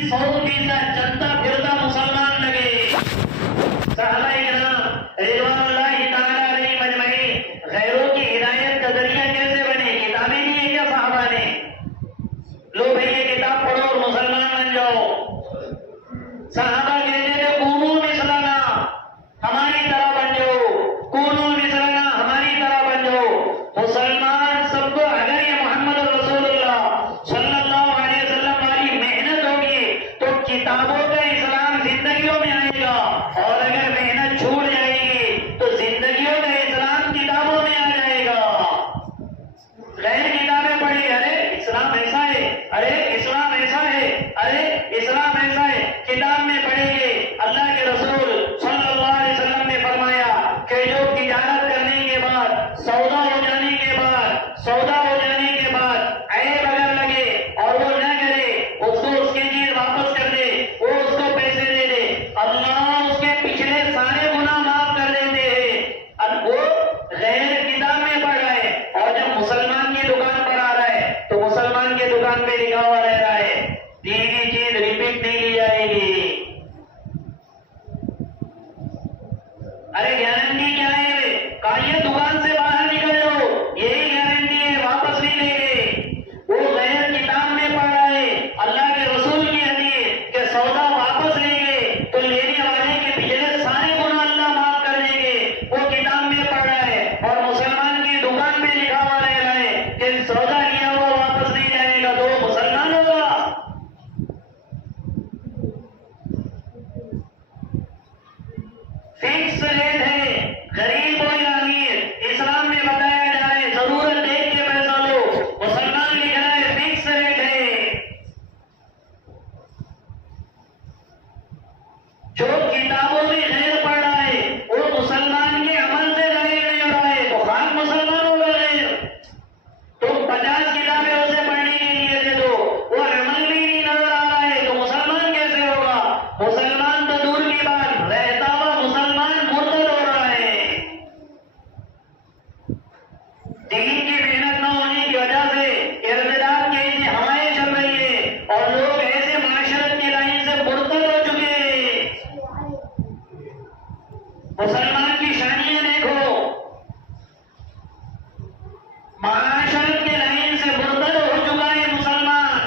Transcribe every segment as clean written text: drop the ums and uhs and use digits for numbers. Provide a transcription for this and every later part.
100% चलता फिरता मुसलमान लगे। सहाबाए किराम रिज़वानुल्लाहि ताला अलैहिम अजमईन गैरों की हिदायत का जरिया कैसे बने? किताबें दी है क्या साहबा ने? लो भाई ये किताब पढ़ो और मुसलमान बन जाओ। साहबा कहते थे कूनू मिसलना, हमारी तरह बन जाओ। कूनू मिसलना, हमारी तरह बन जाओ। मुसलमान सबको अगर ये मोहम्मद रसूलुल्लाह सल्लल्लाहु अलैहि वसल्लम वाली मेहनत होगी तो किताबों का इस्लाम जिंदगियों में आएगा, और अगर मेहनत छूट जाएगी तो जिंदगियों का इस्लाम किताबों में आ जाएगा। गैर किताबें पढ़ी, अरे इस्लाम ऐसा है, अरे इस्लाम ऐसा है, अरे इस्लाम ऐसा है, किताब में पढ़ेंगे। अल्लाह के रसूल सल्लल्लाहु अलैहि वसल्लम ने फरमाया कि जो तिजारत करने के बाद, सौदा हो जाने के बाद ऐब अगर लगे और वो न करे, उसको उसकी चीज वापस कर दे, वो उसको पैसे दे दे, अल्लाह उसके पिछले सारे गुनाह माफ कर देते हैं। अब वो गैर किताब में पढ़ रहा है और जब मुसलमान की दुकान पर आ रहा है तो मुसलमान की दुकान पे लिखा हुआ रह रहा है दी गई चीज रिपीट नहीं की जाएगी। अरे गारंटी क्या है? कहिए दुकान से बाहर निकल जाओ, यही गारंटी है, वापस नहीं लेंगे। वो गैर किताब में पढ़ रहा है अल्लाह के रसूल की हदीस के सौदा वापस लेंगे तो लेने वाले के पिछले सारे गुनाह अल्लाह माफ कर देंगे। वो किताब में पढ़ रहा है और मुसलमान की दुकान में लिखा हुआ रह रहा है कि सौदा लिया हुआ वापस नहीं जाएगा, तो वो मुसलमान होगा। फिक्स रेट है, गरीब हो या अमीर, इस्लाम में बताया जा रहा है जरूरत देख के पैसा लो। मुसलमान लिख रहा है फिक्स रेट है। जो किताबों में गैर पढ़ रहा है वो मुसलमान के अमल से गैर नहीं हो रहा है, तो खास मुसलमान होगा गैर। तो 50 किताबें उसे पढ़ने के लिए दे दो, वो अमल में नहीं नजर आ रहा है, तो मुसलमान कैसे होगा? मुसलमान तो दूर की बात, रहता हुआ मुसलमान मुर्तद हो रहा है। दीन की मेहनत न होने की वजह से इर्तिदाद की ऐसी हवाएं चल रही है और लोग ऐसे माशरत की लाइन से मुर्तद हो चुके हैं। मुसलमान की शानियां देखो, माशरत की लाइन से मुर्तद हो चुका है मुसलमान।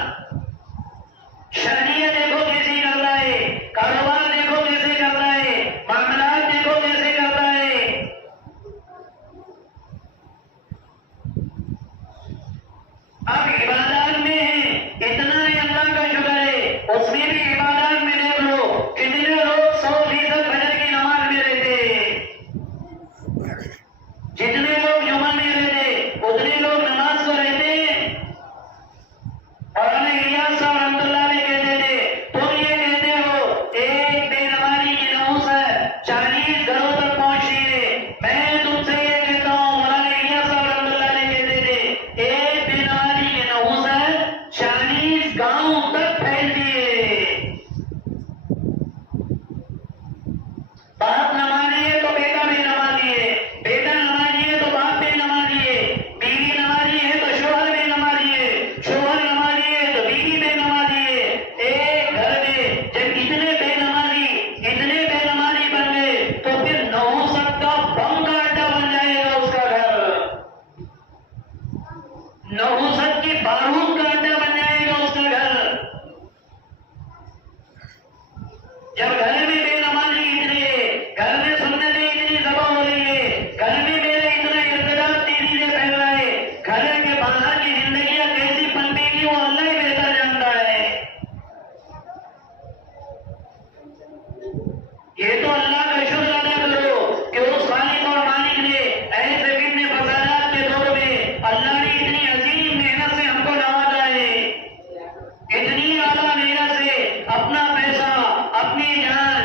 शानियां देखो कैसी करता है, कारोबार देखो कैसे करता है, मामलात देखो कैसे करता है। अब इबादत में है, इतना ही अल्लाह का शुक्र है, उसमें भी इबादत में देख लो कितने लोग 100% फजर की नमाज में रहते हैं। जितने लोग जुमा में रहते उतने लोग नमाज को रहते हैं। और हमें इलियास साहब रहमतुल्लाह अलैह कहते थे तुम ये कहते हो एक बेनमाजी की नहुसत 40 घरों तक पहुंची है। मैं तुमसे ये कहता हूँ, मौलाना इलियास साहब रहमतुल्लाह अलैह कहते थे एक बेनमाजी की नहुसत 40 गांव तक फैलती है। बाप नमाजी है तो बेटा भी नमाजी है, बेटा नमाजी है तो बाप भी नमाजी है, बीवी नमाजी है तो शोहर भी नमाजी है, शोहर नमाजी है तो बीवी भी नमाजी है। एक घर में जब इतने बेनमाजी बन गए तो फिर नहुसत का बम का अड्डा बन जाएगा उसका घर। नहुसत की बारूद का अड्डा बन जाएगा उसका घर। जब घर में बेनमाजी इतनी है, घर में सुन्नतें इतनी जबा हो रही है, घर में मेरा इतना इर्तिदाद तेजी से फैल रहा है, घर के बाहर की जिंदगियां कैसी पनपेगी वो अल्लाह ही बेहतर जानता है। ये तो अल्लाह का शुक्र अदा करो कि उस खालिक और मालिक ने ऐसे फितने फसादात के दौर में अल्लाह ने इतनी अजीम मेहनत से हमको नवाजा है। इतनी आला मेहनत से अपना पैसा, अपनी जान,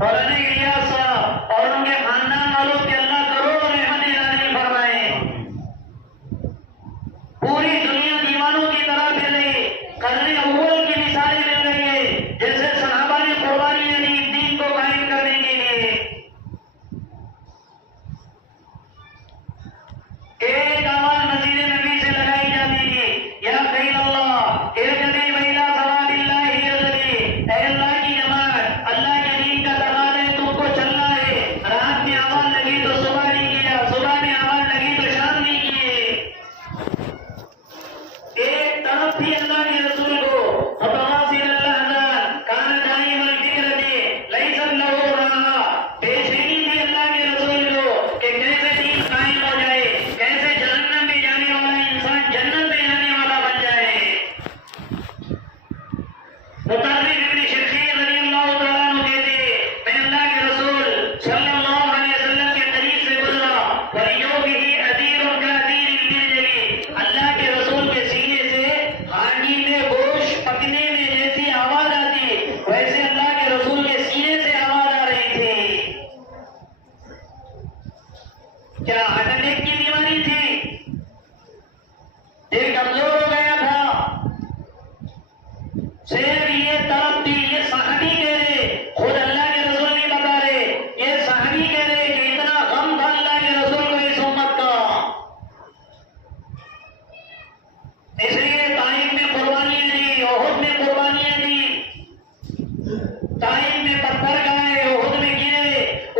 मौलाना इलियास साहब और उनके खानदान वालों के अल्लाह करोड़ों रहमतें नाज़िल फरमाए। पूरी दुनिया दीवानों की तरह फैले, करने अव्वल की मिसालें मिल रही है, जैसे सहाबा ने कुर्बानियां दी दीन को कायम करने के लिए। एक आवाज मस्जिद नबी से लगाई जाती थी, या कहीं अल्लाह इरकदी बैला सवाबिल्लाहि अज़ली, ऐ अल्लाह की जमात, अल्लाह के दीन का तकाज़ा है, तुमको चलना है। रात में आवाज लगी तो सुबह नहीं किया, सुबह में आवाज लगी तो शाम नहीं किए। एक तरफ थी अल्लाह के रसूल को मुतवासिल अल्लाह कान दाइमल फिक्रती लैसा लहू रहा, बेचैनी थी अल्लाह के रसूल को कि कैसे दीन कायम हो जाए, कैसे जहन्नम में जाने वाला इंसान जन्नत में जाने वाला बन जाए। मुताबिक इब्न शकीर रज़ियल्लाहु तआला अन्हु कहते, मैं अल्लाह के रसूल सल्लल्लाहु अलैहि वसल्लम के करीब से गुजरा, वलियौबिही अदीरुन का अदीरिल बिजली, अल्लाह के रसूल के सीने से हांडी में गोश्त पकने में जैसी आवाज आती, वैसे अल्लाह के रसूल के सीने से आवाज आ रही थी। क्या हार्ट अटैक की बीमारी थी? दिल कमजोर हो गया था? सिर्फ ये तरफ थी। ये सहाबी कह रहे, खुद अल्लाह के रसूल नहीं बता रहे, ये सहाबी कह रहे कि इतना गम था अल्लाह के रसूल को इस उम्मत का, इसलिए ताइफ में कुर्बानियां दी, ओहुद में कुर्बानियां दी, ताइफ में पत्थर खाए, ओहुद में गिरे,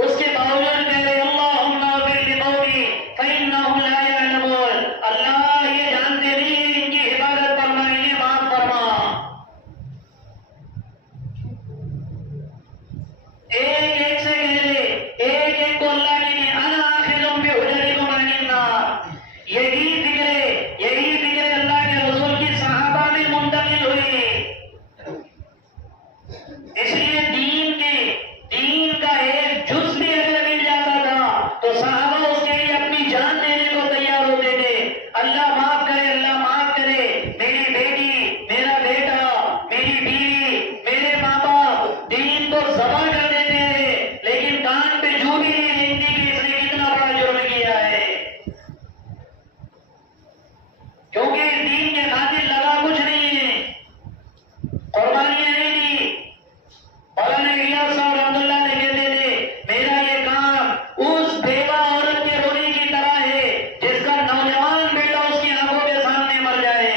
उसके बावजूद कह रहे अल्लाहुम्मा इग़फिर लिक़ौमी फ़इन्नहुम ला यअलमून, अल्लाह ये जानते नहीं है, इनकी हिफाजत फरमा, इन्हें माफ फरमा। एक एक से कह रहे, एक एक को अल्लाह की अना आखिरुम बिहुजरिकुम अनिन नार, यही फिक्र अल्लाह के रसूल की सहाबा में मुंतकिल हुई। इसलिए दीन का एक जुज़ भी अगर मिल जाता था तो सहाबा उसके लिए अपनी जान देने को तैयार होते थे। अल्लाह माफ करे, मेरी बेटी, मेरा बेटा, मेरी बीवी, मेरे माँ बाप दीन को ज़बा कर देते हैं, लेकिन कान पे जू भी नहीं देखती कि इसने कितना बड़ा जुर्म किया है, क्योंकि इस दीन के खातिर लगा कुछ नहीं है, कुर्बानियां नहीं दी। मौलाना इलियास साहब रहमतुल्लाह अलैह कहते थे, मेरा ये काम उस बेवा औरत के रोने की तरह है जिसका नौजवान बेटा उसकी आंखों के सामने मर जाए।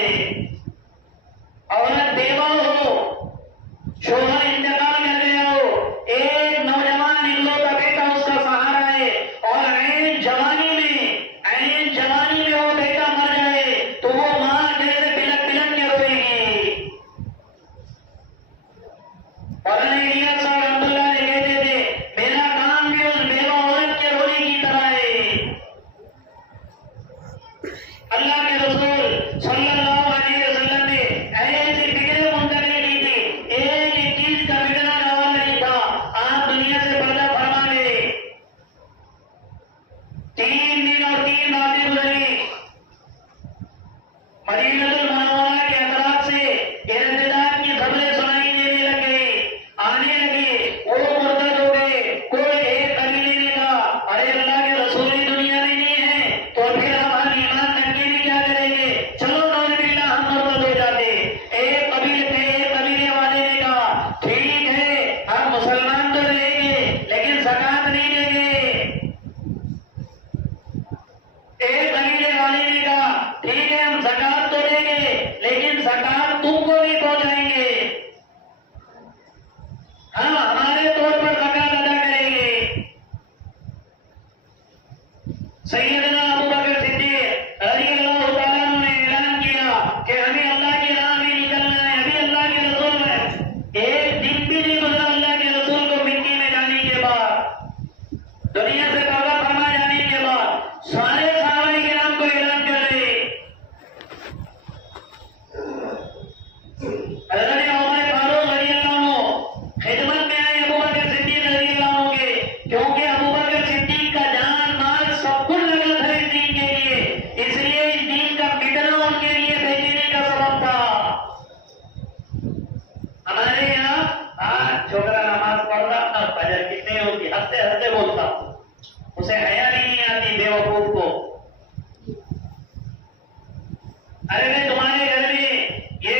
औरत बेवा हो, शोहर इंतकाल कर गया हो, एक नौजवान इकलौता बेटा उसका सहारा है, और ऐन जवानी में वो बेटा मर जाए तो वो मां कैसे बिलक बिलक के रोएगी। मौलाना इलियास साहब रहमतुल्लाह अलैह कहते थे, मेरा काम भी उस बेवा औरत के रोने की तरह है। अल्लाह के रसूल सल्लल्लाहु अलैहि वसल्लम ने ऐसी फिक्र मुंतकिल की थी, एक चीज का मिटना रवा नहीं था, आप दुनिया से पर्दा फरमा गए। 3 दिन और 3 रातें गुजरी, मदीनतुल मुनव्वरा के अतराफ से इर्तिदाद की खबरें सुनाई देने लगे, आने लगे, वो मुर्तद हो गए। कोई एक कबीले ने कहा, अरे अल्लाह के रसूल ही दुनिया में नहीं है तो फिर हम ईमान रखने भी क्या करेंगे, चलो नौज़ुबिल्लाह हम मुर्तद हो जाते। एक कबीले वाले ने कहा, ठीक है हम मुसलमान तो रहेंगे लेकिन ज़कात नहीं देंगे। एक कबीले वाले ने कहा, ठीक है हम ज़कात तो देंगे लेकिन ज़कात तुमको नहीं पहुंचाएंगे, हम हमारे तौर पर ज़कात अदा करेंगे। सैयदना अबू बकर सिद्दीक़ रज़ियल्लाहु तआला अन्हु ने ऐलान किया कि हमें अल्लाह की राह में निकलना है। अभी अल्लाह के रसूल में एक दिन भी नहीं गुजरा अल्लाह के रसूल को मिट्टी में जाने के बाद, दुनिया से पर्दा फरमा जाने के बाद, सारे सहाबाए किराम को ऐलान कर रहे। हज़रत उमर फारूक रज़ियल्लाहु अन्हु खिदमत में आए अबू बकर सिद्दीक़ रज़ियल्लाहु अन्हु के, क्योंकि अबू बकर सिद्दीक़ का जान माल सब कुछ लगा था इस दीन के लिए, इसलिए इस दीन का मिटना उनके लिए बेचैनी का सबब था। हमारे यहाँ छोकरा नमाज पढ़ रहा हाजत कितनी होती, हंसते हंसते बोलता, उसे हया नहीं आती बेवकूफ को। अरे मैं तुम्हारे घर में ये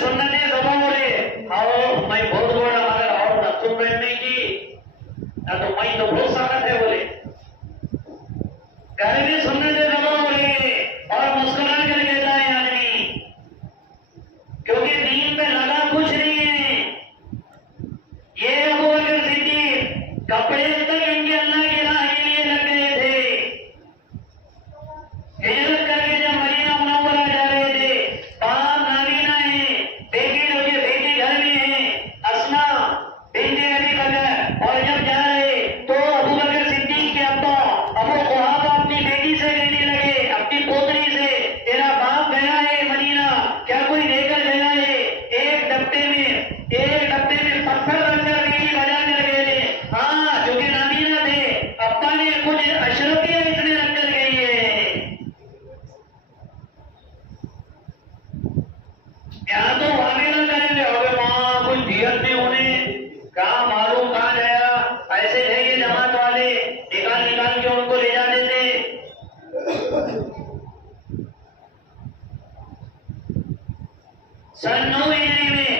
सुन्नतें जबा हो रहे, आओ मैं बहुत बड़ा मगर और न तुम बैठने की ना, तो मैं तो बहुत सारा थे बोले। घर में सुन्नतें जबा हो रही है और मुस्कुरा कर कहता है आदमी, क्योंकि दीन पे लगा कुछ नहीं है। ये अबू बकर सिद्दीक कपड़े तक इनके अल्लाह की राह के लिए लग गए थे। हिजरत करके जब मदीना मुनव्वरा जा रहे थे, पाप नाबीना है, बेटी लोग बेटी घर में है, अस्मा बिन्ते अबी बकर, और जब जा रहे तो अबू बकर सिद्दीक के अब्बा अबू कुहाफा अपनी बेटी से कहने लगे, अपनी पोतरी से, तेरा बाप गया है मदीना, क्या कोई लेकर गया है? एक डब्बे में पत्थर रखकर बेटी बजा कर गए। हाँ, जो कि नाबीना थे, अब्बा ने कुछ अशरफिया इसने रखकर गई है। यहाँ तो वामिला करेंगे, अबे वहां कुछ दियत नहीं उन्हें, कहा मालूम कहाँ गया, ऐसे थे ये जमात वाले, निकाल के उनको ले जाते थे। सन 9 हिजरी में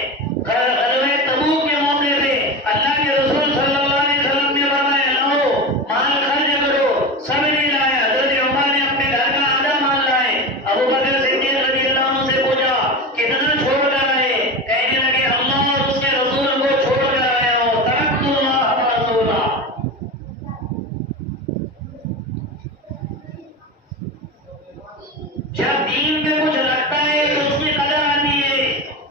ग़ज़वे तबूक के मौके पे अल्लाह के रसूल सल्लल्लाहु अलैहि वसल्लम ने फरमाया, लो माल खर्च करो, सब नहीं लाया। हज़रत उमर ने अपने घर का आधा माल लाए। अबू बकर सिद्दीक रज़ियल्लाहु अन्हु से पूछा, कितना छोड़ कर आए? कहने लगे, अल्लाह और उसके रसूल को छोड़ कर आया हो, तरक्तुल्लाह व रसूला। जब दीन में कुछ लगता है तो उसकी कदर आती है।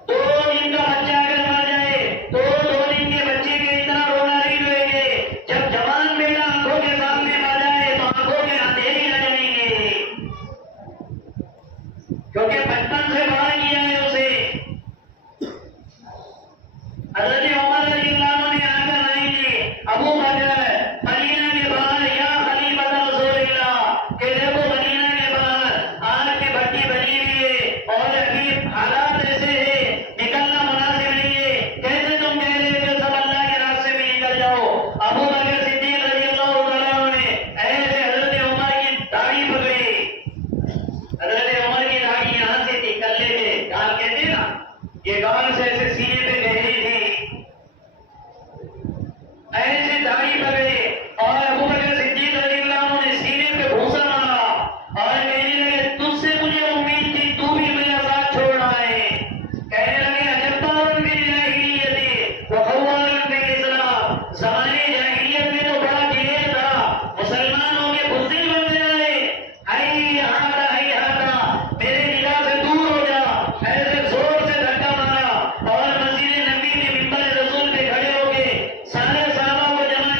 2 दिन का बच्चा अगर मर जाए तो 2 दिन के बच्चे के इतना रोना नहीं रोएंगे। जब जवान बेटा आंखों के सामने आ जाए तो आंखों के अंधेरे आ जाएंगे, क्योंकि बचपन से बड़ा किया है उसे। हज़रत उमर रज़ियल्लाहु अन्हु ने आकर नहीं दी, अबू बकर मदीना के बाहर या खलीफत रसूलिल्लाह, के देखो मदीना के बाहर आग की भट्टी बनी हुई है और अभी हालात ऐसे है, निकलना मुनासिब नहीं है, कैसे तुम कह रहे हो कि सब अल्लाह के रास्ते में निकल जाओ? अबू बकर सिद्दीक रज़ियल्लाहु ताला अन्हु ने ऐसे हज़रत उमर की दाढ़ी पकड़ी। हज़रत उमर की दाढ़ी यहाँ से थी, कल्ले पे गाल कहते हैं ना, ये गाल से ऐसे सीने पे गहरी थी, ऐसे दाढ़ी पकड़े और अबू बकर सिद्दीक रज़ियल्लाहु अन्हु ने सीने पे घूंसा मारा और कहने लगे, तुझसे मुझे उम्मीद थी तू भी मेरा साथ छोड़ रहा है। कहने लगे, अजब्बारुन फिल जाहिलिय्यति व ख़व्वारुन फिल इस्लाम, ज़माने जाहिलियत में तो बड़ा दिलेर था, मुसलमान हो के बुज़दिल बन गया है। हैहाता मेरे निगाह से दूर हो जा, ऐसे जोर से धक्का मारा और मस्जिद नबी में मिंबर रसूल पे खड़े होके सारे सहाबा को जमा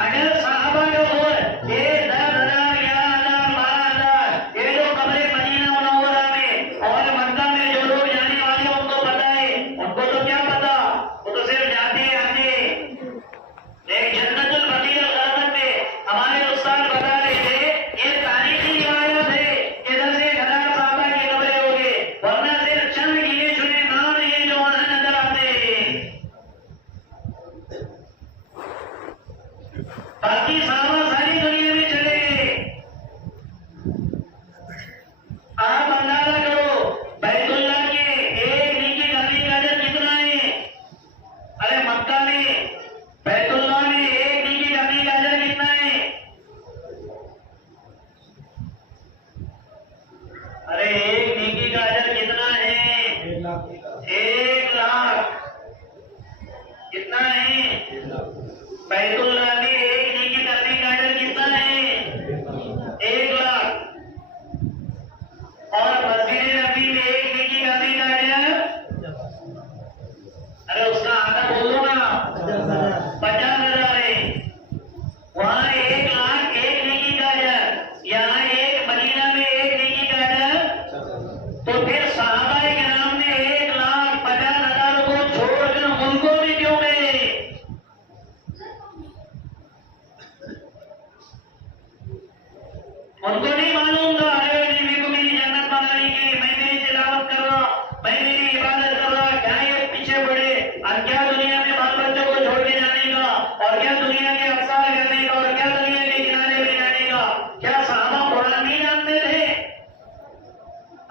अगर साहबा जो हो ये 10,000 11,000 12,000 ये जो कब्रे मदीना मुनव्वरा में और मक्का में जो लोग जाने वाले उनको पता है, उनको तो क्या पता, वो तो सिर्फ जाते आते। एक जन्नतुल बकील गरबत में हमारे उस्ताद बता रहे थे ये तारीखी रिवायत है कि 10,000 साहबा की कब्रें होंगे, वरना सिर्फ चंद गिने चुने नाम ये जो वहां नजर आते हैं। बाकी साहबा सारी दुनिया में चले गए। आप अंदाजा करो बैतुल्लाह के एक नीकी गली का अजर कितना है? अरे मक्का में बैतुल्लाह में एक नीकी गली का अजर कितना है? अरे एक नीकी का अजर कितना है? 1,00,000। कितना है? बैतुल्लाह में एक नीकी करने का अजर कितना है? 1,00,000। और मस्जिद नबी में एक नीकी करने का अजर, अरे उसका आधा बोल दो ना, 50,000 है। वहां 1,00,000 एक नीकी का अजर, यहाँ एक मदीना में एक नीकी का अजर। तो फिर साहबाए किराम ने 1,50,000 को छोड़कर मुल्कों में क्यों गए? उनको नहीं मालूम था अरे बीवी को मेरी जन्नत बनाने की, मैं मेरी तिलावत कर रहा, मैं मेरी इबादत कर रहा, क्या ये पीछे पड़े और क्या दुनिया में बाल बच्चों को छोड़ के जाने का, और क्या दुनिया के अफसार करने का, और क्या दुनिया के किनारे में जाने का। क्या साहबा कुरान नहीं जानते थे?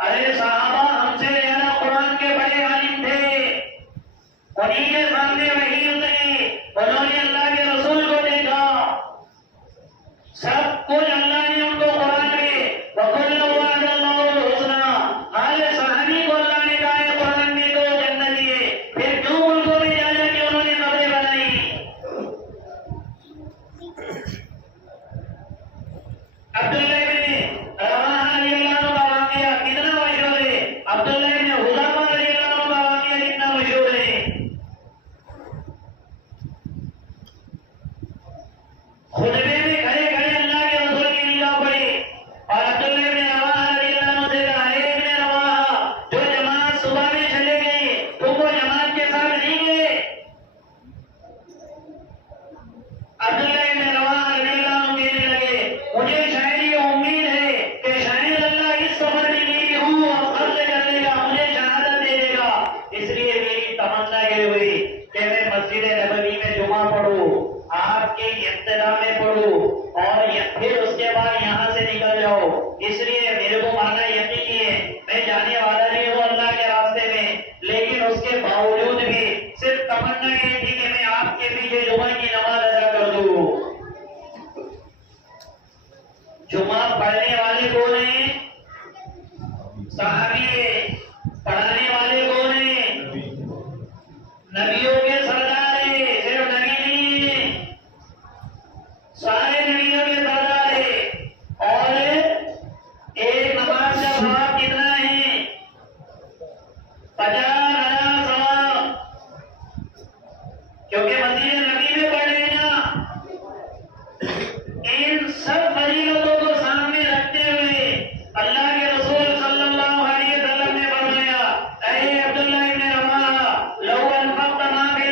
अरे साहबा हमसे ज्यादा कुरान के बड़े आलिम थे। उन्हीं के सामने वही उतरी, उन्होंने अल्लाह के रसूल को देखा, सब कुछ अल्लाह ने उनको कुरान में वकुल्लु वअदल्लाहु हुस्ना, हर सहाबी को अल्लाह ने कहा है कुरान में तो जन्नत दिए, फिर क्यों मुल्कों में जा जाके उन्होंने कब्रें बनाई? अब्दुल्लाह इब्न रवाहा रज़ियल्लाहु अन्हु का वाक़या कितना मशहूर है, अब्दुल्लाह इब्न हुज़ाफा रज़ियल्लाहु अन्हु का वाक़या कितना मशहूर है। खुतबे में खड़े खड़े अल्लाह के रसूल की निगाह पड़ी और अब्दुल्लाह इब्न रवाहा रज़ियल्लाहु अन्हु से कहा, हे इब्न रवाहा, जो जमात सुबह में चले गए तुम वो जमात के साथ नहीं गए? अब्दुल्लाह इब्न रवाहा रज़ियल्लाहु अन्हु कहने लगे, मुझे शायद ये उम्मीद है कि शायद अल्लाह इस सफर में मेरी रूह कब्ज़ कर लेगा, मुझे शहादत दे देगा, इसलिए मेरी तमन्ना ये हुई कि मैं मस्जिद नबवी में जुमा पढ़ूं, आपके इब्तिदा में पढ़ूं और फिर उसके बाद यहाँ से निकल जाओ। इसलिए मेरे को मानना यकीनी है, मैं जाने वाला भी हूँ अल्लाह के रास्ते में, लेकिन उसके बावजूद भी सिर्फ तमन्ना ये थी कि मैं आपके पीछे जुमा की नमाज अदा कर दूं। जुमा पढ़ने वाले कौन है? सहाबी है। पढ़ाने वाले कौन है? नबियों के सरदार है, सिर्फ नबी नहीं है, सारे नबियों के सरदार है। और एक नमाज का सवाब कितना है? 50,000 सवाब, क्योंकि मस्जिद नबी में पढ़ रहे ना। इन सब फजीलतों को सामने रखते हुए अल्लाह के रसूल सल्लल्लाहु अलैहि वसल्लम ने फरमाया, ऐ अब्दुल्लाह इब्न रवाहा, लौ अनफक़्त मा फ़ी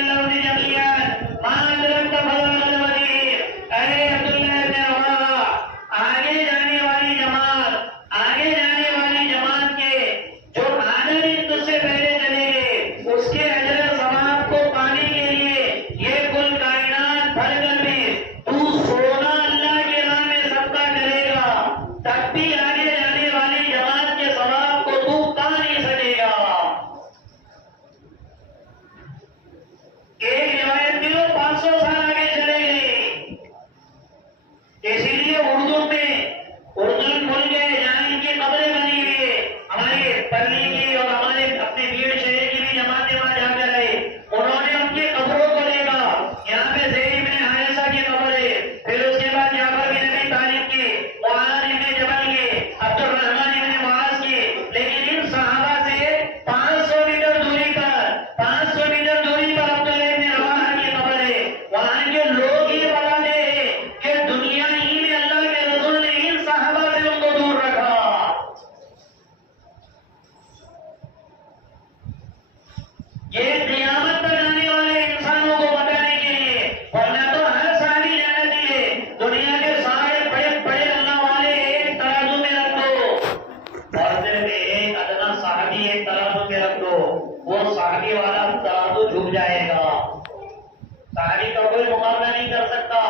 ये क़यामत तक आने वाले इंसानों को बताने के लिए, वरना तो हर सारी जन्नती है। दुनिया के सारे बड़े बड़े अल्लाह वाले एक तराजू में रख दो और सिर्फ एक अदना साहबी एक तराजू में रख दो, वो साहबी वाला तराजू झुक जाएगा। साहबी का कोई मुकाबला नहीं कर सकता।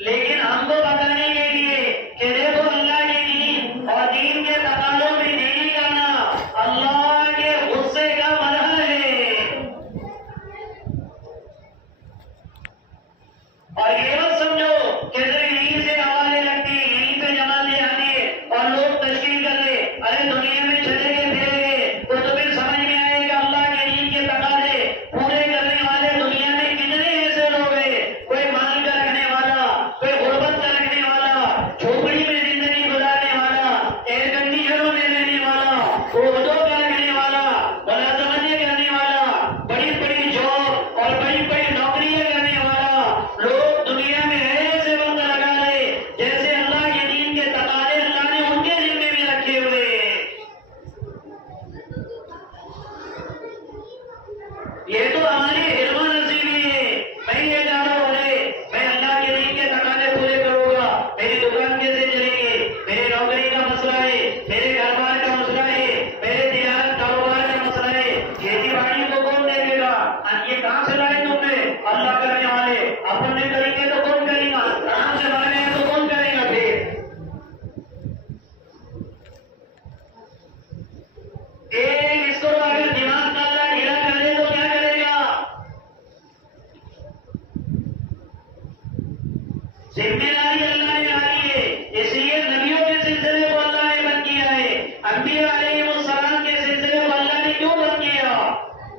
लेकिन हमको बताने के लिए कि देखो अल्लाह के दीन और दीन के तकाज़ों में देरी करना अल्लाह के गुस्से का मरहल है। और ये मत समझो कि सिर्फ यहीं से हवाले लगती, यहीं पे जमाते आते और लोग तशकील कर ले, अरे दुनिया में चले गए फिरेंगे तो फिर समझ में आएगा अल्लाह के दीन के तकाज़े पूरे करने वाले दुनिया में कितने ऐसे लोग हैं। कोई मांग कर रखने वाला, कोई गुर्बत का रखने वाला, झोपड़ी में जिंदगी गुजारने वाला, एयर कंडीशनों में रहने वाला, उर्दू का रखने वाला, मुलाजमतें करने वाला, बड़ी बड़ी जॉब और बड़ी बड़ी नौकरियां करने वाला, लोग दुनिया में ऐसे बंद लगा रहे जैसे अल्लाह के दीन के तकाज़े अल्लाह ने उनके जिम्मे में रखे हुए। ये तो हमारी हिलवा नसीबी है। मैं ये जा रहा हूँ, मैं अल्लाह के दीन के तकाज़े पूरे करूंगा। मेरी दुकान कैसे चलेगी, मेरी नौकरी का मसला है, मेरे घर बार का मसला है, मेरे तिजारत कारोबार का मसला है, खेती बाड़ी को कौन देखेगा, ये कहाँ से लाए तुमने, अल्लाह करने वाले, अपन नहीं करेंगे तो कौन करेगा, कहाँ से लाए हैं तो कौन करेगा। फिर एक इसको अगर दिमाग का अल्लाह ढीला कर दे तो क्या करेगा। जिम्मेदारी अल्लाह ने डाली है, इसलिए नबियों के सिलसिले को अल्लाह ने बंद किया है। अंबिया अलैहिस्सलाम के सिलसिले को अल्लाह ने क्यों बंद किया,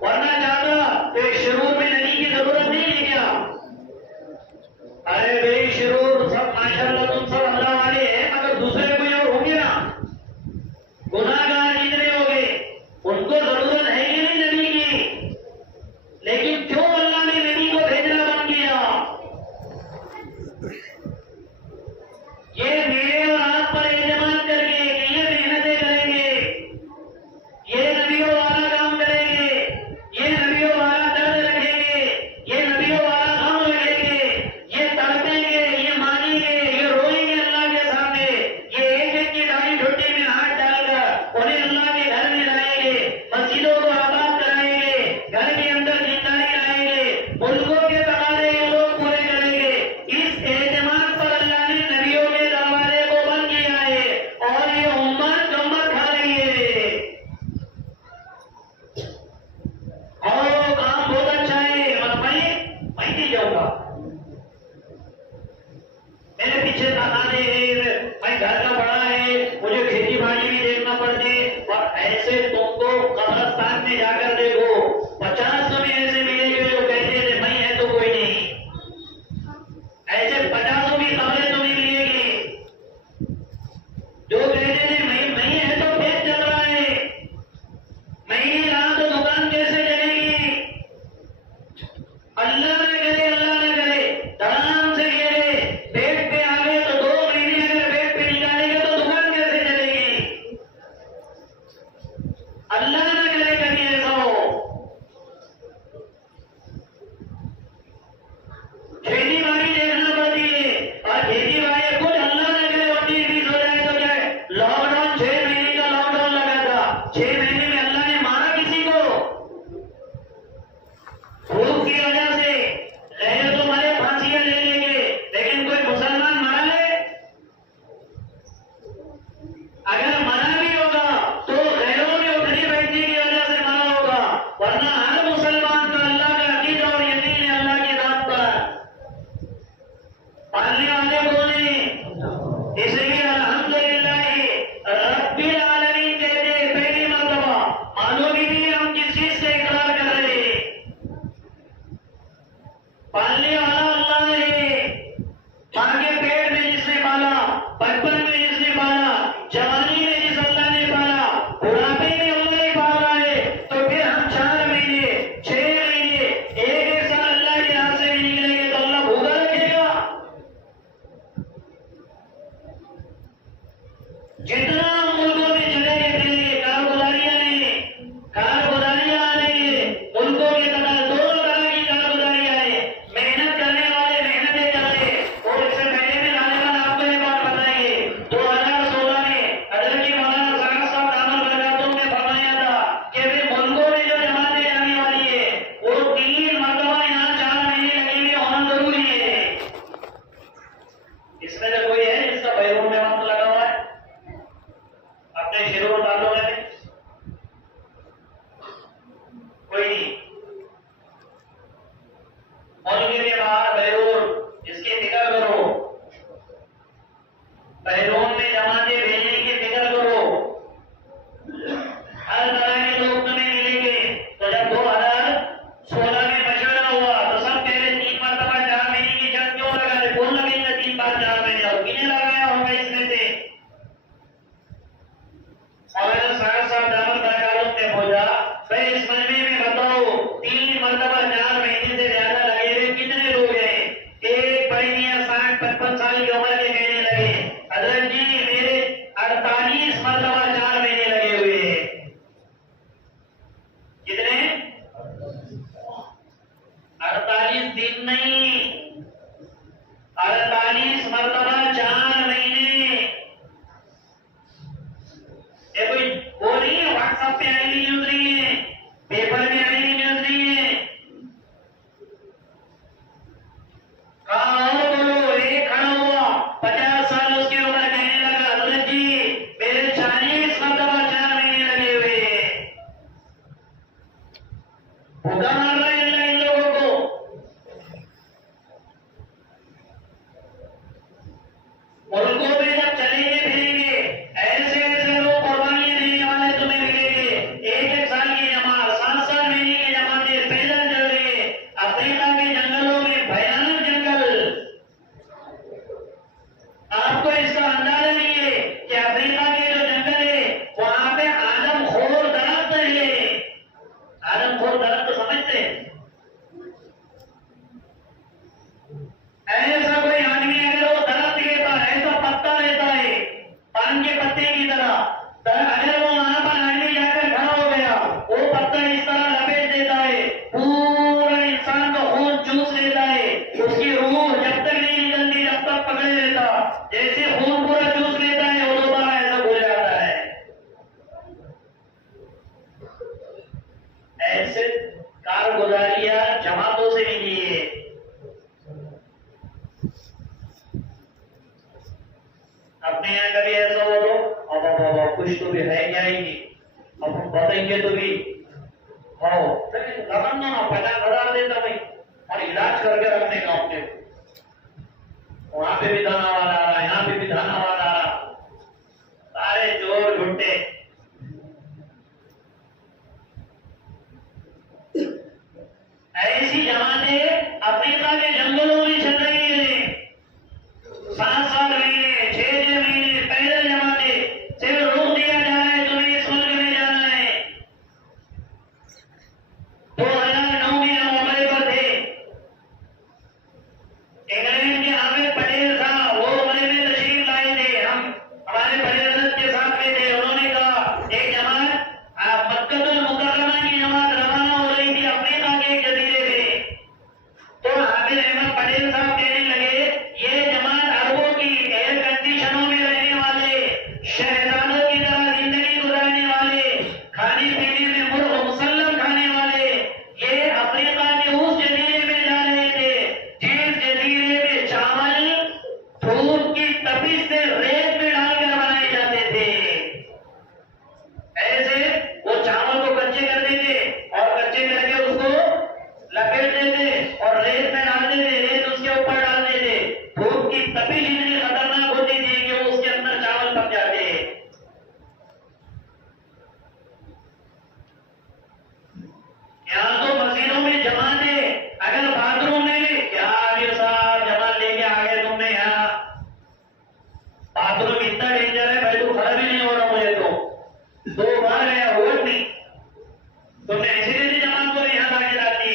वरना ज्यादा तो शुरू में नबी की जरूरत नहीं है क्या। अरे भाई शुरू सब माशाल्लाह तुम सब अल्लाह वाले हैं, मगर दूसरे कोई और होंगे ना, गुनाहगार जितने हो गए, उनको जरूरत है कि नहीं नबी की। लेकिन क्यों अल्लाह ने नबी को भेजना बंद किया। ये मेरे और आप पर एतमाद करके कि ये मेहनतें करेंगे, ये नबियों वाला काम करेंगे, ये नबियों वाला दर्द रखेंगे, ये नबियों वाला गम रखेंगे, ये तड़पेंगे, ये मानेंगे, ये रोएंगे अल्लाह के सामने, ये एक एक की दाढ़ी ठुड्डी में हाथ डालकर उन्हें अल्लाह के घर में लाएंगे, मस्जिदों को आबाद कराएंगे, घर के अंदर जिंदारी लाएंगे, मुल्कों के तकाज़े ये लोग पूरे करेंगे। इस एतमाद पर अल्लाह ने नबियों के दरवाजे को बंद किया है और ये उम्मत गम्मत खा रही है। और वो काम बहुत अच्छा है, मत मैं नहीं जाऊंगा, मेरे पीछे तकाज़े हैं, मैं घर का बड़ा है, मुझे खेती बाड़ी भी देखना पड़ती। और ऐसे तुमको कब्रिस्तान में जाकर देखो 50 तुम्हें ऐसे मिलेंगे जो कहते थे मैं है तो कोई नहीं, ऐसे 50 की खबरें तुम्हें मिलेगी जो कहते थे मैं है तो पेट चल रहा है, मैं नहीं रहा तो दुकान कैसे चलेगी। अल्लाह न करे धड़ाम से गिरे पेट पे आ गए तो 2 महीने अगर पेट पे निकालेंगे तो दुकान कैसे चलेगी। अल्लाह न करे कभी ऐसा हो। खेती बाड़ी देखना पड़ती है और खेती बाड़ी कुछ अल्लाह न करे 19-20 हो जाए तो क्या है। लॉकडाउन 6 महीने का लॉकडाउन लगा था, 6 महीने में अल्लाह ने मारा किसी को भूख की वजह से। गैर तो मारे फांसियां ले लेंगे, लेकिन कोई मुसलमान मरा है। अगर मरा भी होगा तो गैरों में उठने बैठने की वजह से मरा होगा, वरना हर मुसलमान का अल्लाह का अकीदा और यकीन है अल्लाह की जात पर। पालने वाले कौन है, इसलिए अल्हम्दुलिल्लाह रब्बिल आलमीन कहते हैं पहली मर्तबा। मालूम ही नहीं हम किस चीज से इकरार कर रहे हैं। पालने वाला अल्लाह है, मां के पेट में जिसने पाला, बचपन में जिसने पाला, जवानी में जिस अल्लाह ने पाला, बुढ़ापे में अल्लाह ही पाल रहा है। तो फिर हम 4 महीने 6 महीने 1 साल अल्लाह के राह से भी निकलेंगे तो अल्लाह भूखा रखेगा। जितना मुल्कों में चलेंगे फिरेंगे, कारगुजारियां नहीं, भूखा मार रहा है अल्लाह इन लोगों को। मुल्कों में जब चलेंगे फिरेंगे ऐसे ऐसे लोग कुर्बानियां देने वाले तुम्हें मिलेंगे। एक एक साल की जमात, 7-7 महीने की जमातें पैदल चल रही है अफ्रीका के जंगलों में, भयानक जंगल। आपको इसका अंदाजा नहीं है कि अफ्रीका के जो जंगल है वहां पे आदमखोर दरख्त है। आदमखोर दरख्त समझते हैं? ऐसा कोई आदमी अगर वो दरख्त के पास ऐसा पत्ता लेता है पान के पत्ते की तरह, अगर वो वहां पर आदमी जाकर खड़ा हो गया, वो पत्ता इस तरह लपेट देता है, पूरा इंसान का खून चूस लेता है, उसकी रूह जब तक नहीं निकलती जब तक पकड़े लेता, जैसे खून पूरा चूस लेता है वो दोबारा ऐसा भूल जाता है। ऐसे कारगुजारियां जमातों से मिली है। अपने यहाँ कभी ऐसा हो तो अब कुछ तो भी है क्या ही नहीं, अब हम बताएंगे तो भी हो लगन ना 50,000 देता भाई और इलाज करके रखने का अपने, वहां पे भी दाना वाला आ रहा, यहाँ पे भी दाना वाला आ रहा, सारे चोर झूठे। ऐसी जमातें अफ्रीका के जंगलों में चल रही है। 7-7 महीने, 6-6 महीने पैदल जमाते, सिर्फ रोक दिया जा रहा है तुम्हें इस मुल्क में जाना है। 2009 में हम उम्रे पर थे, इंग्लैंड के हामिद पटेल साहब वो उम्रे में तशरीफ लाए थे, हम हमारे बड़े हजरत के साथ में थे। उन्होंने कहा एक जमात मक्कतुल मुकर्रमा की जमात रवाना हो रही थी अफ्रीका के एक जजीरे में, तो हामिद अहमद पटेल साहब कहने लगे ये जमात अरबों की एयर कंडीशनों में रहने वाले, शहजादों की तरह जिंदगी गुजारने वाले, खाने पीने में मुर्ग मुसल्लम खाने वाले, ये अफ्रीका के उस जजीरे में जा रहे थे जिस जजीरे में चावल धूप की तपिश से रेत में डालकर बनाए जाते थे। ऐसे वो चावल को कच्चे कर देते और कच्चे करके उसको लपेट देते और रेत में डाल देते, रेत उसके ऊपर डाल देते। धूप की तपिश इतनी खतरनाक होती थी कि वो उसके अंदर चावल पक जाते। यहाँ तो मस्जिदों में जमात है, अगर बाथरूम में भी क्या आगे साहब जमात लेके आ गए तुमने, यहाँ बाथरूम इतना डेंजर है भाई, तो खड़ा भी नहीं हो रहा मुझे तो 2 बार गया हुआ नहीं, तुमने ऐसी कैसी जमात को यहाँ लाके डाली।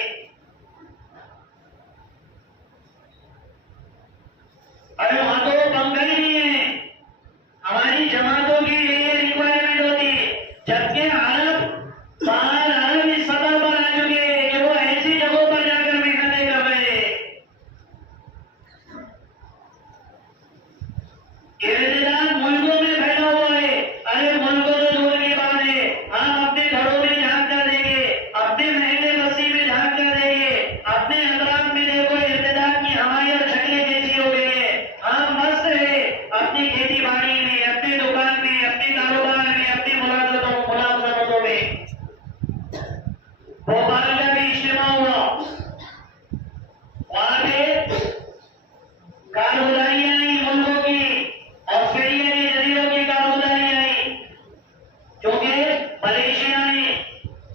अरे वहां तो पंखा ही नहीं है। हमारी जमातों की ये रिक्वायरमेंट होती है, जबकि बाहर अरब इस सतह पर आ चुके हैं कि वो ऐसी जगहों पर जाकर मेहनतें कर रहे हैं। इर्तिदाद मुल्कों में फैला हुआ है। अरे मुल्कों तो दूर की बात है, हम अपने घरों में झांक कर देंगे, अपने महल्ले बस्ती में झांक कर देंगे, अपने अतराफ में देखो इर्तिदाद की हमारी शक्लें कैसी हो गई है। हम मस्त है अपनी खेती बाड़ी में, अपनी दुकान में, अपने कारोबार में, अपनी मुलाजमतों में। भोपाल का भी इज्तिमा हुआ, वहां पे कारगुजारियां आई मुल्कों की, ऑस्ट्रेलिया के जजीरों की कारगुजारियां आई, क्योंकि मलेशिया ने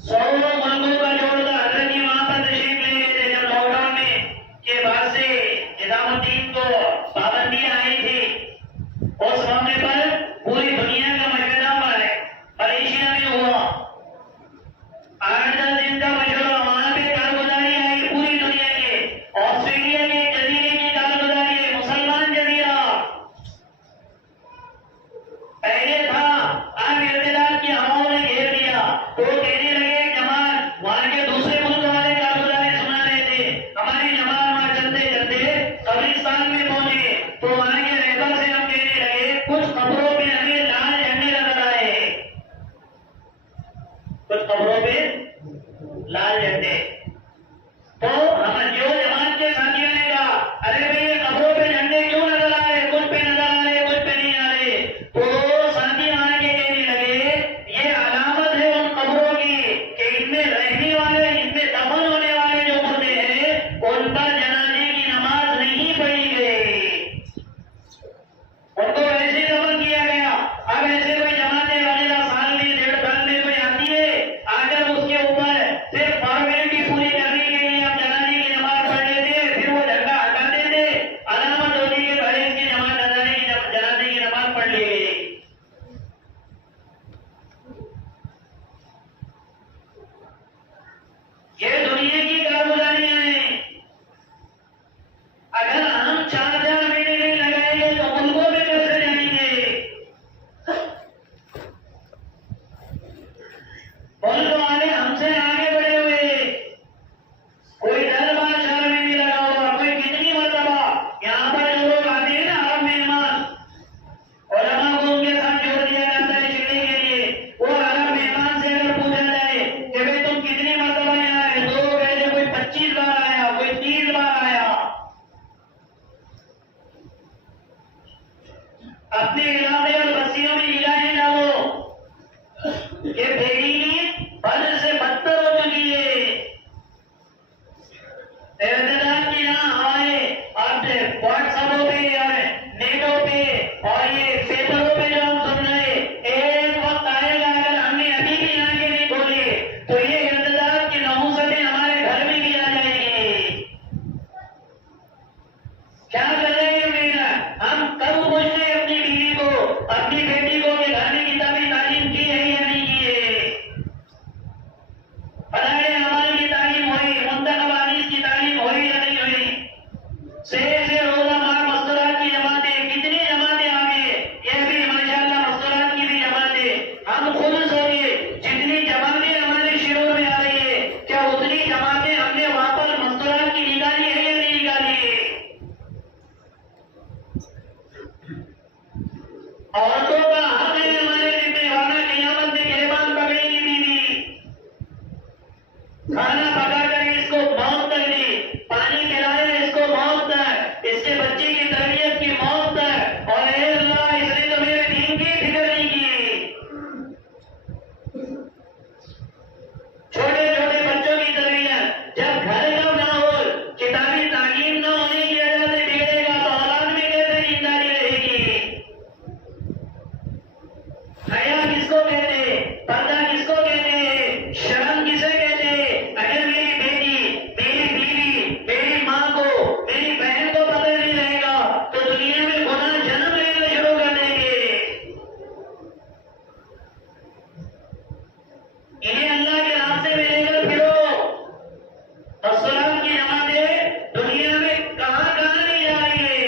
100 मुल्कों का जोड़ था। हजरत जी वहां पर तशरीफ ले गए थे जब लॉकडाउन में के बाद से निजामुद्दीन को पाबंदियां आई थी, उस मौके पर पूरी दुनिया का मशवरा मलेशिया में हुआ। 8-10 दिन का मशवरा, वहां पे कारगुजारी आई पूरी दुनिया के। ऑस्ट्रेलिया के जजीरे की कारगुजारी है, मुसलमान जजीरा पहले था, अब इर्तिदाद की हवाओं ने घेर दिया, तो कहने लगे जमात, वहां के दूसरे मुल्क वाले कारगुजारी सुना रहे थे, हमारी जमात वहां चलते चलते कब्रिस्तान में पहुंचे, तो वहां के रहबर से हम कहने लगे कुछ कब्रों पे हमें लाल झंडे नजर आए, कुछ कब्रों पे लाल झंडे। तो हम जो जमात के साथियों ने कहा अरे भाई ये कब्रों पे झंडे क्यों नजर आ रहे, कुछ पे नजर आ रहे, कुछ पे नहीं आ रहे, तो साथी वहां के कहने लगे ये अलामत है उन कब्रों की कि इनमें रहने वाले, इनमें खाना पकाकर इसको मौत तक दी, पानी पिलाया इसको मौत तक, इसके बच्चे की तरबियत की मौत तक, और ए अल्लाह इसने तो मेरे दीन की फिक्र नहीं की। छोटे छोटे बच्चों की तरबियत, जब घर का माहौल किताबी तालीम न होने की वजह से बिगड़ेगा तो औलाद में कैसे ईमानदारी रहेगी। हया किसको कहते, पर्दा किसको कहते, शर्म किसे कहते। अगर मेरी बेटी, मेरी बीवी, मेरी माँ को, मेरी बहन को पता नहीं रहेगा तो दुनिया में गुनाह जन्म लेना शुरू कर देंगे। इन्हें अल्लाह के रास्ते में लेकर फिरो। अस्सलाम की जमातें दुनिया में कहां कहां नहीं जा रही है।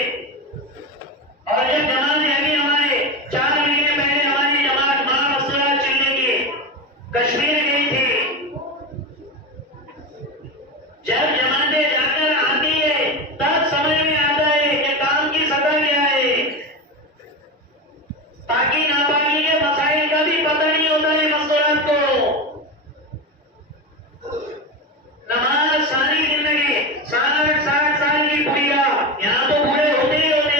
और जब जमाते अभी हमारे 4 महीने पहले हमारी जमात मां अस्सलाम चिल्ले की कश्मीर गई थी। जब जमाते जाकर आती है तब समझ में आता है कि काम की सतह क्या है। ताकि नापाकी के मसाइल का भी पता नहीं होता है मस्तूरात को। नमाज सारी जिंदगी 60 साल की बुढ़िया, यहाँ तो बूढ़े होते ही होते,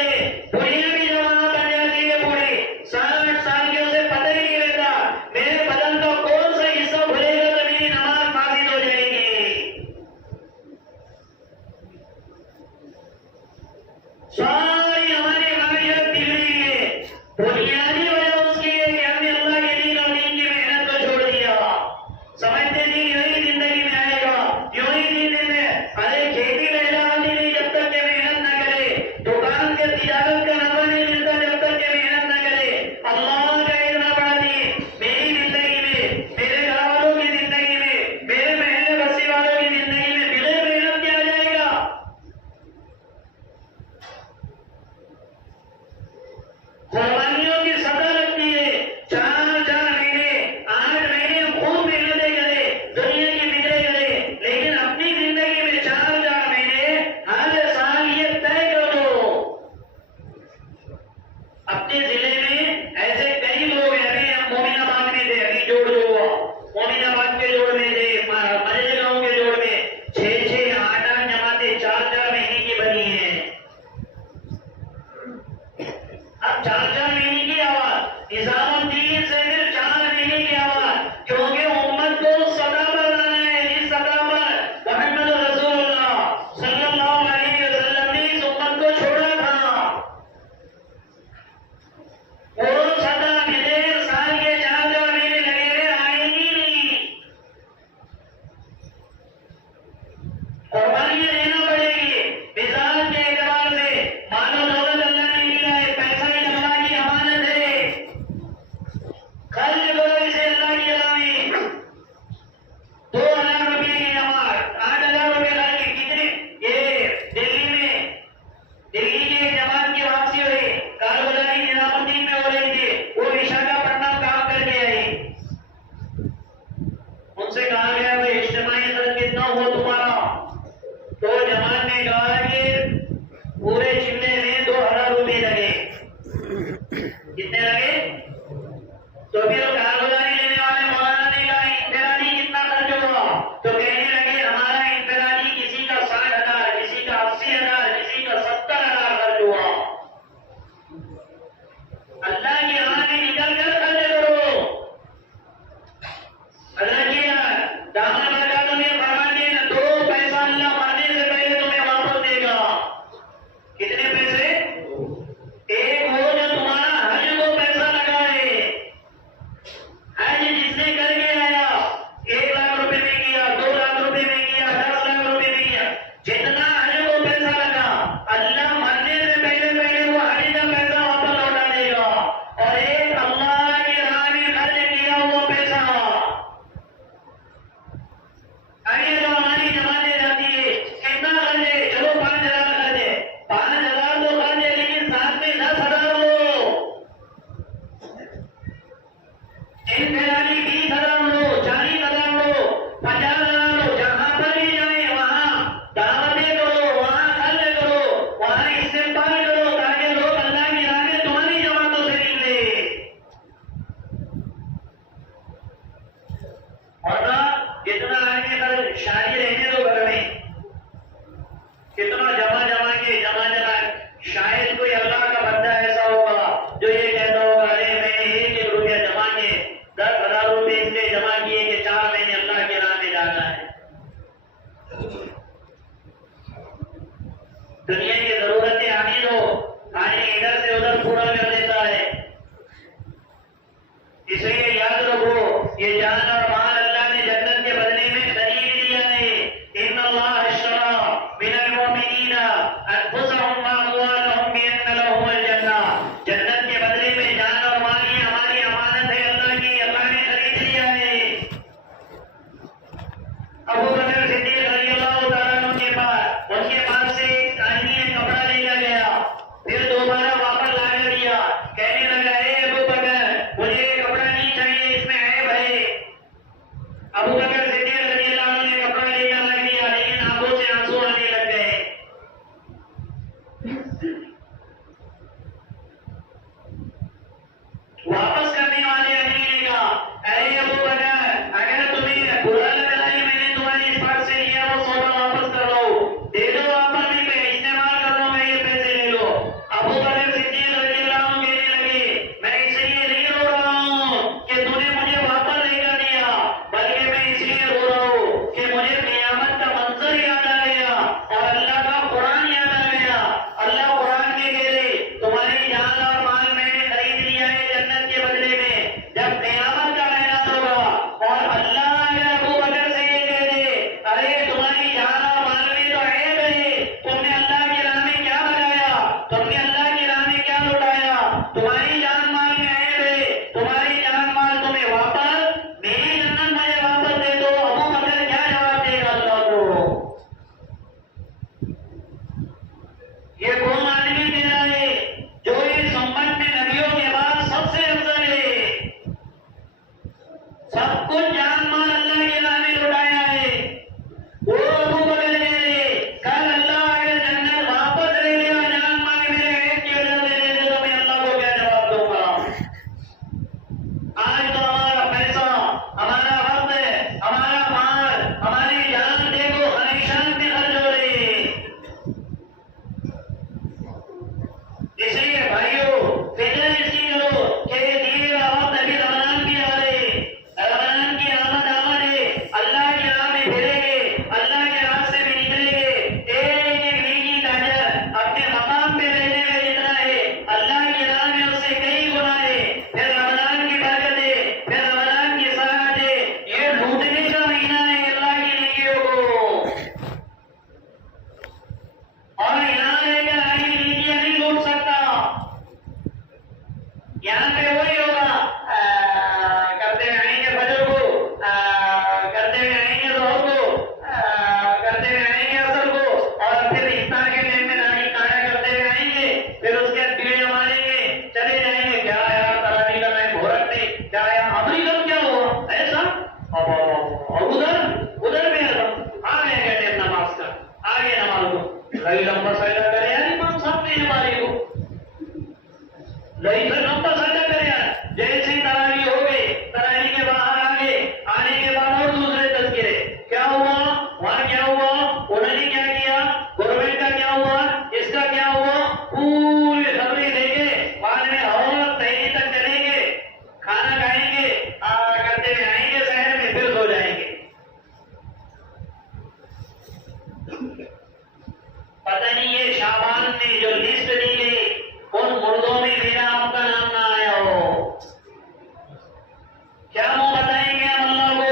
बुढ़िया भी जवान बन जाती है। बूढ़े 60 साल के, उसे पता ही नहीं रहता मेरे बदन का कौन सा हिस्सा भूलेगा तो मेरी नमाज फासिद हो जाएगी। सारी हमारी मावियत बिगड़ी है। बुनियादी वजह उसकी है कि हमने अल्लाह के दीन और दीन की मेहनत को छोड़ दिया। समझते दीन यूं ही जिंदगी में आएगा, यूं ही दीन में। अरे खेती लहरा आती नहीं जब तक के मेहनत न करे, दुकान के तिजारत का नफा नहीं मिलता जब तक के मेहनत न करे। अल्लाह का इतना बड़ा दीन मेरी जिंदगी में, मेरे घर वालों की जिंदगी में, मेरे महल्ले बस्ती वालों की जिंदगी में बिगैर मेहनत क्या आ जाएगा। कुर्बानियों की सदा लगती है। 4 महीने, 8 महीने हम खूब मेहनतें करें, दुनिया की फिक्रें करें, लेकिन अपनी जिंदगी में 4 महीने हर साल ये तय कर दो। अपने जिले में ऐसे कई लोग हैं। अभी हम मोमिनाबाद में थे, अभी जोड़ जो हुआ मोमिनाबाद के जोड़ में थे, मजे गांव के जोड़ में 6-6, 8-8 जमातें 4-4 महीने की बनी है। अब 4-4 महीने की आवाज निजामुद्दीन से फिर 4 महीने की आवाज, क्योंकि उम्मत को सदा पर लाना है। इस सदा पर मोहम्मद रसूलुल्लाह सल्लल्लाहु अलैहि वसल्लम ने इस उम्मत को छोड़ा था। वो सदा बिगैर साल के 4-4 महीने लगे हुए आएंगी नहीं। कुर्बानियां देना पड़ेगी। मिजाज के एतबार से मानो दौलत अल्लाह ने दिया है, पैसा ही अल्लाह की अमानत है। खर्च करो इसे अल्लाह की राह में। 2000 रुपये की जमात, 8000 रुपये लाके कितने। ये दिल्ली की एक जमात की वापसी हुई, कारगुजारी निजामुद्दीन में हो रही थी। वो विशाखापट्टनम काम करके आई। उनसे कहा गया भाई इज्तिमाई खर्च कितना हुआ तुम्हारा। तो जमात ने कहा कि पूरे जिले में 2000 रुपये लगे। कितने लगे। तो फिर कारगुजारी लेने वाले मौलाना ने कहा इंफरादी कितना खर्च हुआ। तो कहने लगे हमारा इंफरादी किसी का 60,000, किसी का 80,000, किसी का 70,000 खर्च हुआ। अल्लाह की राह में निकल कर खर्च करो। अल्लाह की दामन बरकत तुम्हें फरमाते हैं, 2 पैसा अल्लाह मरने से पहले तुम्हें वापस देगा। कितने पैसे। एक वो जो तुम्हारा हज को पैसा लगा है। हज जिसने करके आया, 1 लाख रुपए में किया, 2 लाख रुपए में किया, 10 लाख रुपए में किया, जितना हज को पैसा लगा अल्लाह मरने से पहले वो हज का पैसा वापस लौटा देगा। और एक अल्लाह की राह में खर्च किया हुआ पैसा, आगे जो हमारी जमाते जाती है कितना खर्च है। चलो 5,000 खर्च है, 5,000 तो खर्च है, लेकिन साथ में 10,000 लो। इंफरादी 20,000 लो, 40,000 लो, 50,000 लो। जहां पर भी जाए वहां दावतें करो, वहां खर्च करो, वहां इस्तेमाल करो, ताकि लोग अल्लाह की राह में तुम्हारी जमातों से निकले। और जितना आगे शादी रहने दो घर में, कितना जमा जमा के जमा जमा, शायद कोई अल्लाह का बंदा ऐसा होगा जो ये कहता होगा अरे मैंने 1-1 रुपया जमा के 10,000 रुपये इसलिए जमा किए कि 4 महीने अल्लाह के राह में जाना है। दुनिया की जरूरतें आने दो, आने इधर से उधर पूरा कर देता है। इसलिए याद रखो ये जान और माल अल्लाह ने जन्नत के बदले में खरीद लिया है। इन्नल्लाह अश्तरा मिनल मुमिनीना अनफुसहुम व अमवालहुम बिअन्न लहुमुल जन्नह। जन्नत के बदले में जान और माल ये हमारी अमानत है अल्लाह की, अल्लाह ने खरीद लिया है। अबू बकर सिद्दीक रज़ियल्लाहु तआला अन्हु के पास उनके पास से एक आदमी ने कपड़ा लेकर गया, फिर दोबारा वापस ला कर दिया, कहने लगा हे अबू बकर मुझे ये कपड़ा नहीं चाहिए, इसमें ऐब है। अबू बकर सिद्दीक रज़ियल्लाहु अन्हु ने कपड़ा लेकर रख दिया, लेकिन आंखों से आंसू आने लग गए। वापस करने वाले आदमी ने कहा अरे अबू बकर अगर तुम्हें बुरा लग रहा है मैंने तुम्हारे इस पास से लिया वो सौदा वापस कर लो, दे दो वापस, नहीं मैं इस्तेमाल कर लूंगा, ये पैसे ले लो। अबू बकर सिद्दीक रज़ियल्लाहु अन्हु कहने लगे मैं इसलिए नहीं रो रहा हूँ कि तूने मुझे वापस लेकर दिया, बल्कि मैं इसलिए रो रहा हूँ कि मुझे क़यामत का मंजर याद आ गया और अल्लाह का कुरान याद आ गया। अल्लाह कुरान में कह रहे तुम्हारी जान और माल मैंने खरीद लिया है जन्नत के बदले में। जब क़यामत का मैदान होगा और अल्लाह अगर अबू बकर से ये कह दे अरे तुम्हारी जान और माल में तो ऐब है, तुमने अल्लाह की राह में क्या लगाया, तुमने अल्लाह की राह में क्या लुटाया, तुम्हारी जान माल में ऐब है, तुम्हारी जान माल तुम्हें वापस मेरी जन्नत मुझे वापस दे दो, अबू बकर क्या जवाब देगा अल्लाह को? ये कौन आदमी दे रहा है जो इस उम्मत में नबियों के बाद सबसे अफजल है, सब कुछ जान माल अल्लाह के राह में लुटाया है। वो अबू बकर कह रहे कल अल्लाह अगर जन्नत वापस ले लिया जान माल मेरे ऐब की वजह से ले ले तो मैं अल्लाह को क्या जवाब दूंगा? आज तो हमारा पैसा, हमारा वक्त, हमारा माल, हमारी जान देखो हमेशा में खर्च हो रही है। इसलिए भाइयों फिक्र इसकी करो कि ये दिए हुआ वक्त अभी रमजान की आ रही है, रमजान की आमद है, अल्लाह की राह में फिरेंगे, अल्लाह के रास्ते में निकलेंगे, एक एक नेकी का अजर अपने मकाम पे रहने में जितना है अल्लाह की राह में उससे कई गुना है। फिर रमजान की बरकत है, फिर रमजान की सराहत है, ये लूटने का महीना है अल्लाह की नेकियों को, और यहाँ रहकर आई नेकियां नहीं लूट सकता। यहाँ पे वही होगा करते हुए आएंगे फजर को, करते हुए आएंगे ज़ोहर को, करते हुए आएंगे असर को, और फिर इफ्तार के टाइम में दाढ़ी काटा करते हुए आएंगे, फिर उसके बाद बीड़े मारेंगे चले जाएंगे। क्या यार तरावी का टाइम हो रखते, क्या यार अमरीकन क्या हुआ ऐसा, और उधर भी आ गए कहते नमाज का, आ गए नमाज को लई लंबा साइडा करे यार इमाम साहब ने हमारे को लई फिर लंबा साइडा करे यार। जैसे तरावी हो गई, तरावी के बाहर आ गए, आने के बाद और दूसरे तज़किरे क्या हुआ, वहां क्या हुआ, उन्होंने क्या किया, गवर्नमेंट का क्या हुआ, इसका क्या हुआ, पूरी खबरें लेके बाद में और तहरी तक चलेंगे, खाना खाएंगे, करते हुए आएंगे शहर में, फिर सो जाएंगे। पता नहीं ये शाबान में जो लिस्ट दी गई उन मुर्दों में मेरा आपका नाम ना आया हो, क्या मुंह बताएंगे हम अल्लाह को?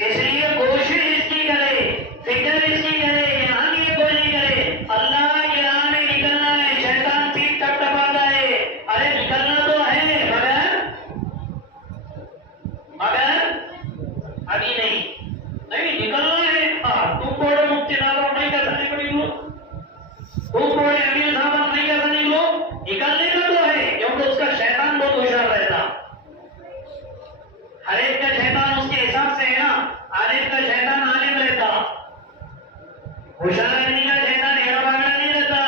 इसलिए कोशिश इसकी करे, फिक्र इसकी करे, यहाँ की कोशिश करे, अल्लाह की राह में निकलना है। शैतान पीठ टपटपाता है, अरे निकलना तो है मगर अभी नहीं निकलना है। तुम कोड़े मुक्ति नाम नहीं कर सकते पड़ी लो, तुम कोड़े अमीर साहब नहीं कर सकते लो, निकलने का तो है, क्योंकि उसका शैतान बहुत होशियार रहता, हर एक का शैतान उसके हिसाब से है ना, हर एक का शैतान आलिम रहता, होशियार आदमी का शैतान हेड़ा बागड़ा नहीं रहता,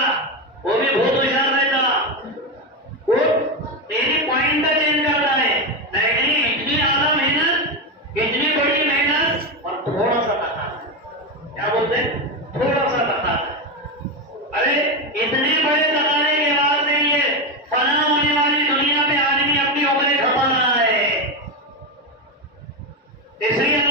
वो भी बहुत होशियार रहता, वो तेरी पॉइंट का चेंज करता है। नहीं इतनी ज्यादा मेहनत इसलिए